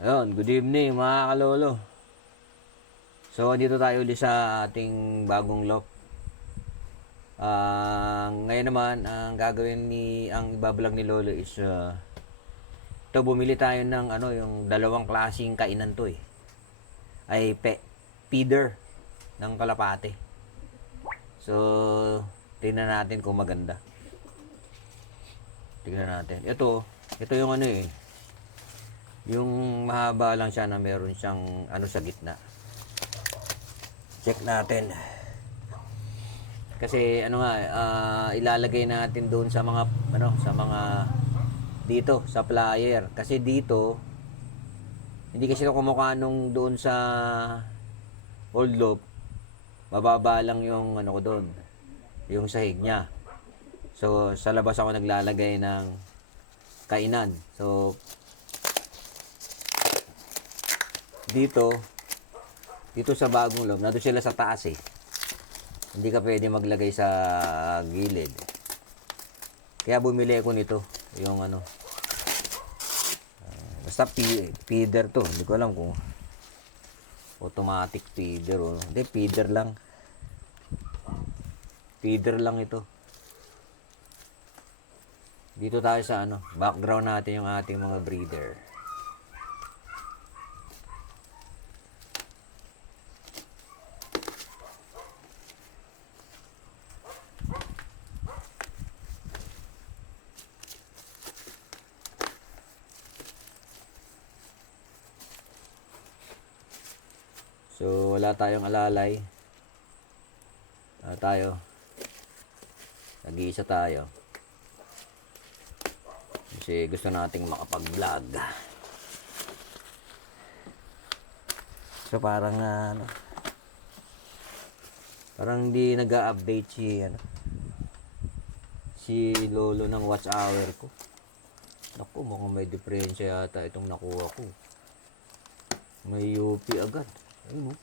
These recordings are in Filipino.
Ayun, good evening mga kalolo. So, dito tayo ulit sa ating bagong loft. Ngayon naman, ang ibablog ni Lolo is ito, bumili tayo ng yung dalawang klaseng kainan to eh. Ay, feeder ng kalapate. So, tingnan natin kung maganda. Tingnan natin. Ito yung yung mahaba lang siya na meron siyang sa gitna. Check natin. Kasi ilalagay natin doon sa mga dito sa flyer. Kasi dito hindi kasi ito kumukha nung doon sa old loop. Mababa lang yung ko doon. Yung sahig niya. So sa labas ako naglalagay ng kainan. So dito sa bagong loob, nandun sila sa taas eh. Hindi ka pwede maglagay sa gilid. Kaya bumili ako nito. Yung basta feeder to. Hindi ko alam kung automatic feeder o. Hindi, feeder lang. Feeder lang ito. Dito tayo sa background natin yung ating mga breeder. So, wala tayong alalay. Nag-iisa tayo. Kasi gusto nating makapag-vlog. So, parang parang hindi nag-a-update si Lolo ng watch hour ko. Naku, mukhang may diferensya yata itong nakuha ko. May UP agad. Ayun,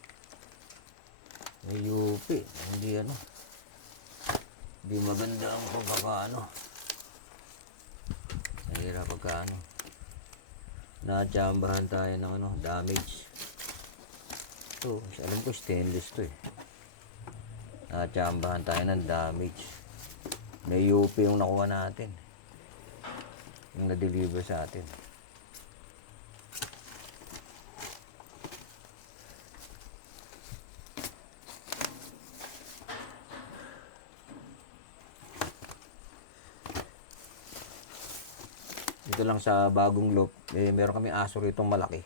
may UP. Hindi hindi maganda ang pagkaka Nahira pagka najambahan tayo ng damage. Ito, alam ko stainless to eh. Najambahan tayo ng damage. May UP yung nakuha natin. Yung na-deliver sa atin. Dito lang sa bagong loop, meron kami aso rito malaki.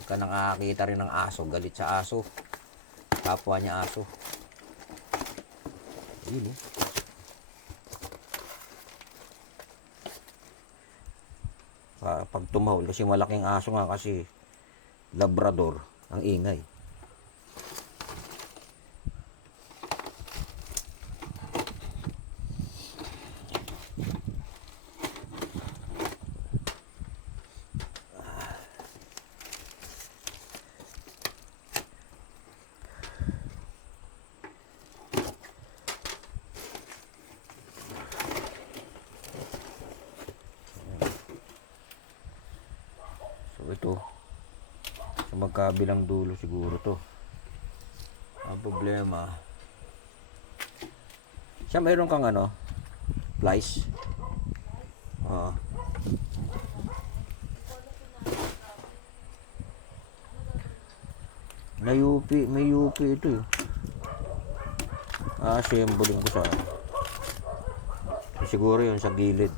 Pagka nakakita rin ng aso, galit sa aso. Kapwa niya aso. Ayun pag tumahol, kasi malaking aso nga kasi Labrador, ang ingay. Ito sa magkabilang dulo siguro to. Ang problema siya, mayroon kang flies. May UP ito eh. Simboling ko siguro yun sa gilid.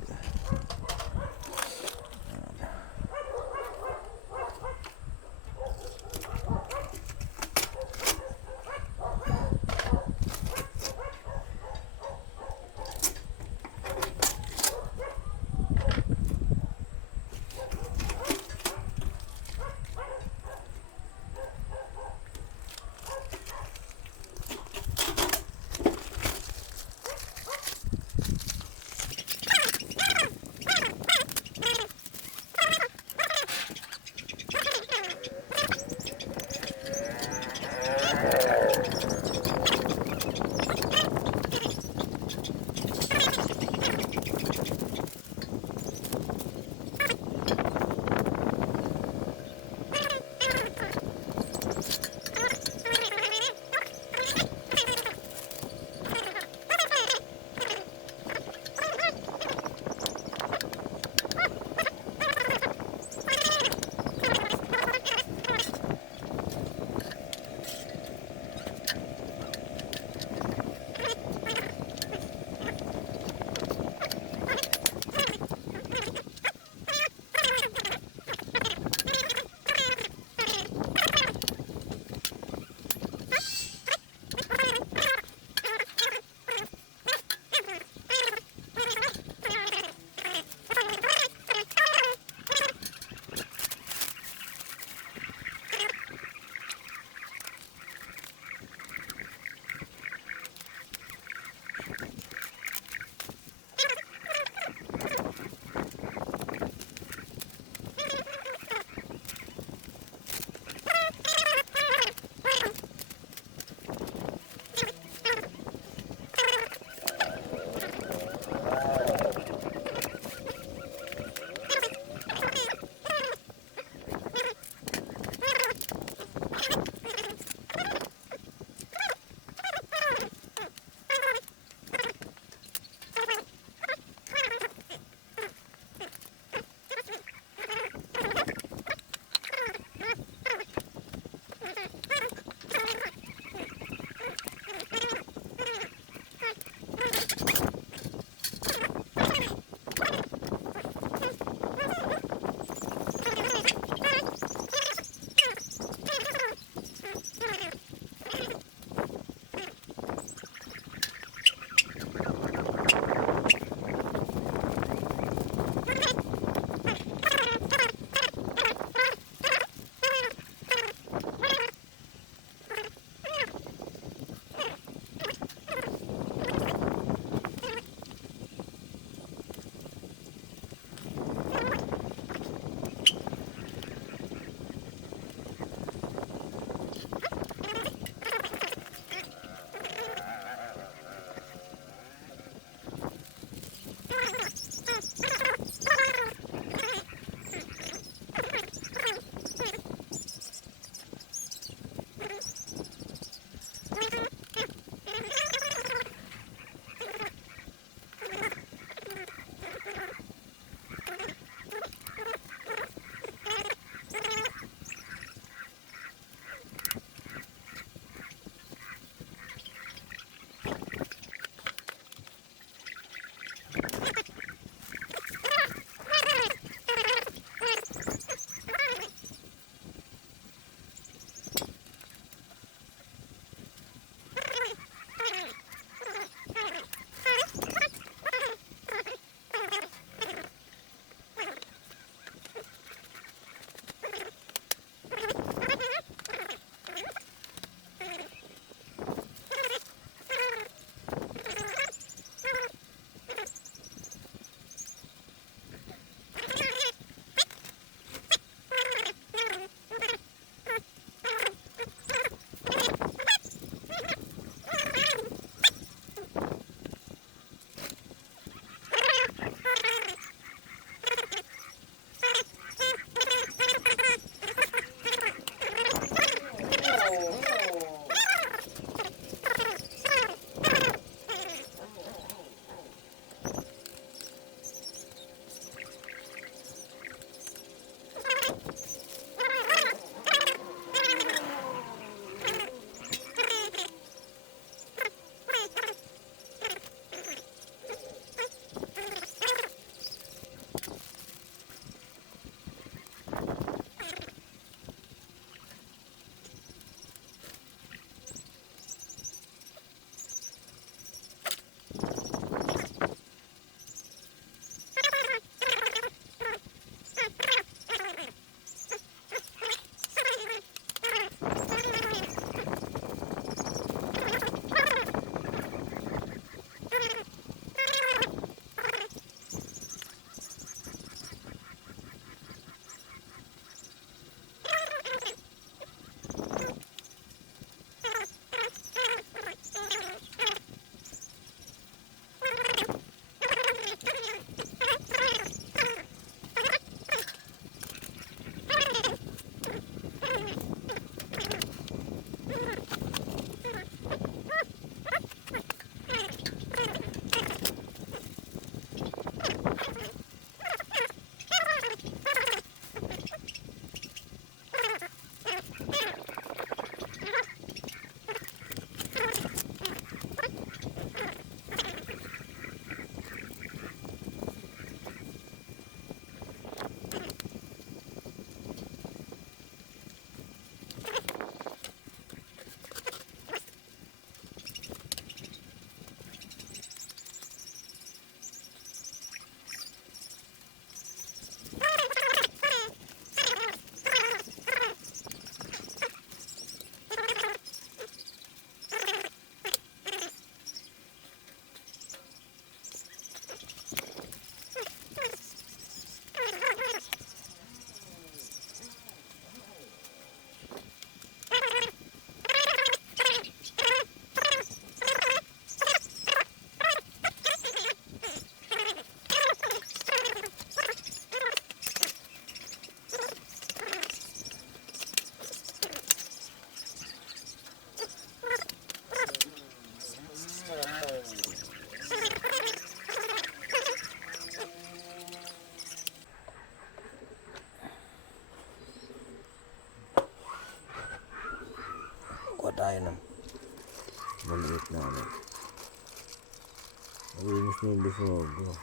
Malinis na yung bisagra.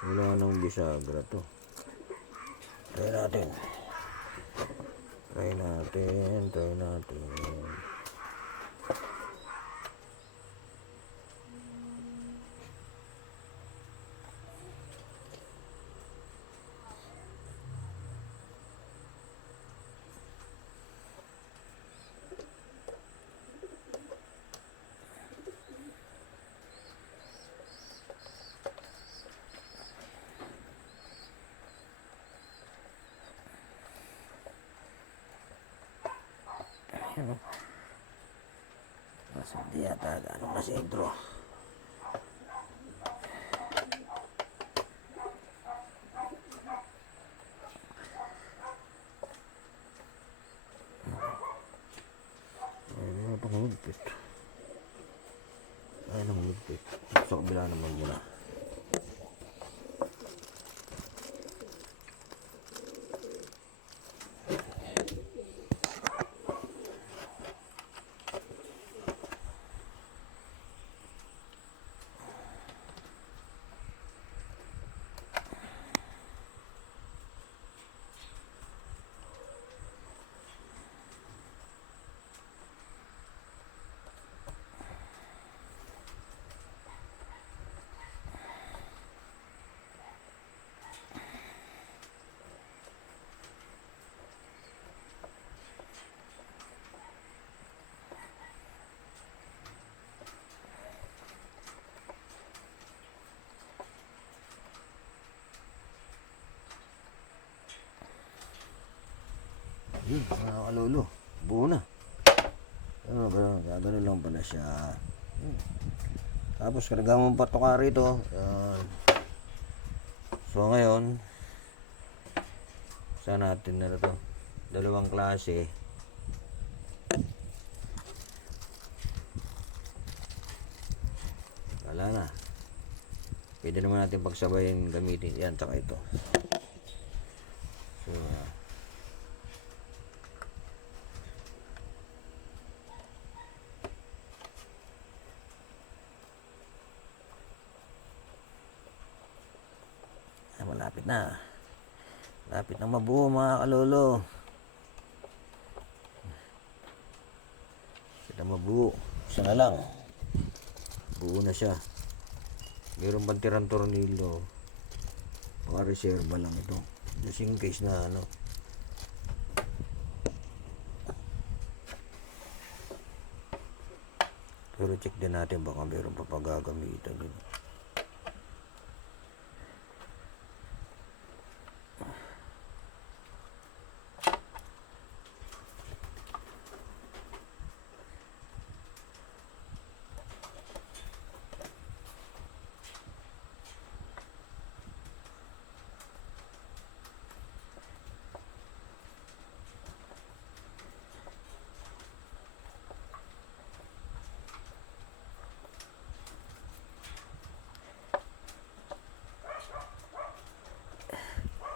Wala nang bisagra to. Try natin. Try natin. Mas hindi yata gano'ng nasa intro. Ay, mga pangulupit. Ay, namulupit. Sa kabila naman muna. Yun, mga kalolo. Buo na. Gano'n lang pala siya. Tapos, karga mo pa ito ka rito. Yan. So, ngayon, saan natin na ito? Dalawang klase. Wala na. Pwede naman natin pagsabayin gamitin. Yan, tsaka ito. So, malapit na. Malapit na mabuo mga kalolo. Kita mabuo. Isa na lang. Buo na siya. Mayroon pang tirang tornilyo. Mga reserva lang ito. Just in case na ano. Pero check din natin baka mayroon pa pagagamitan din.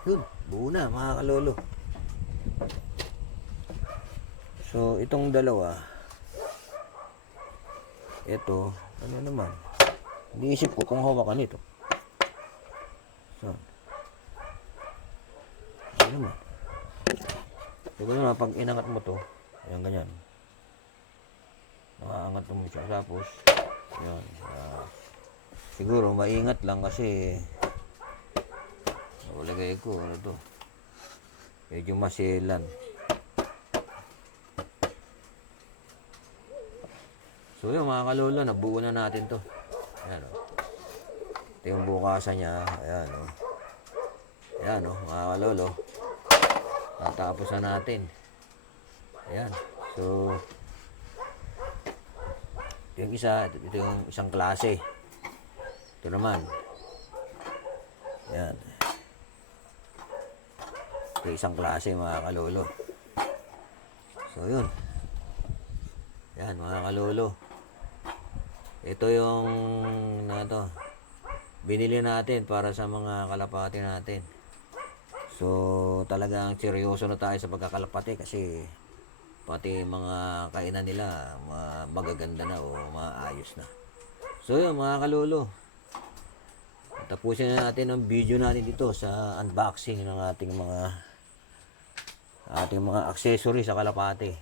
Yun, buo na mga kalolo. So, itong dalawa, ito, ano naman, iniisip ko kung hawakan ito. So, ano naman. Diba naman, pag inangat mo to, ayan ganyan. Nakaangat mo siya. Tapos, ayan. Siguro, maingat lang kasi lagay ko, ano to, medyo masilan. So yun mga kalolo, nabuo na natin to. Ayan o. Ito yung bukasan niya. Ayan o. Ayan o mga kalolo. Natapos na natin. Ayan. So ito yung isa. Ito yung isang klase. Ito naman. Ayan. Ito isang klase mga kalolo. So yun. Yan mga kalolo. Ito yung binili natin para sa mga kalapati natin. So talagang seryoso na tayo sa pagkakalapati kasi pati mga kainan nila magaganda na o maayos na. So yun mga kalolo, tapusin na natin ang video natin dito sa unboxing ng ating mga accessories sa kalapate.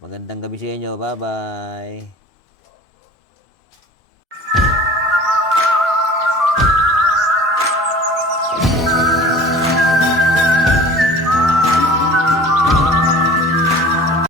Magandang gabi sa inyo. Bye-bye.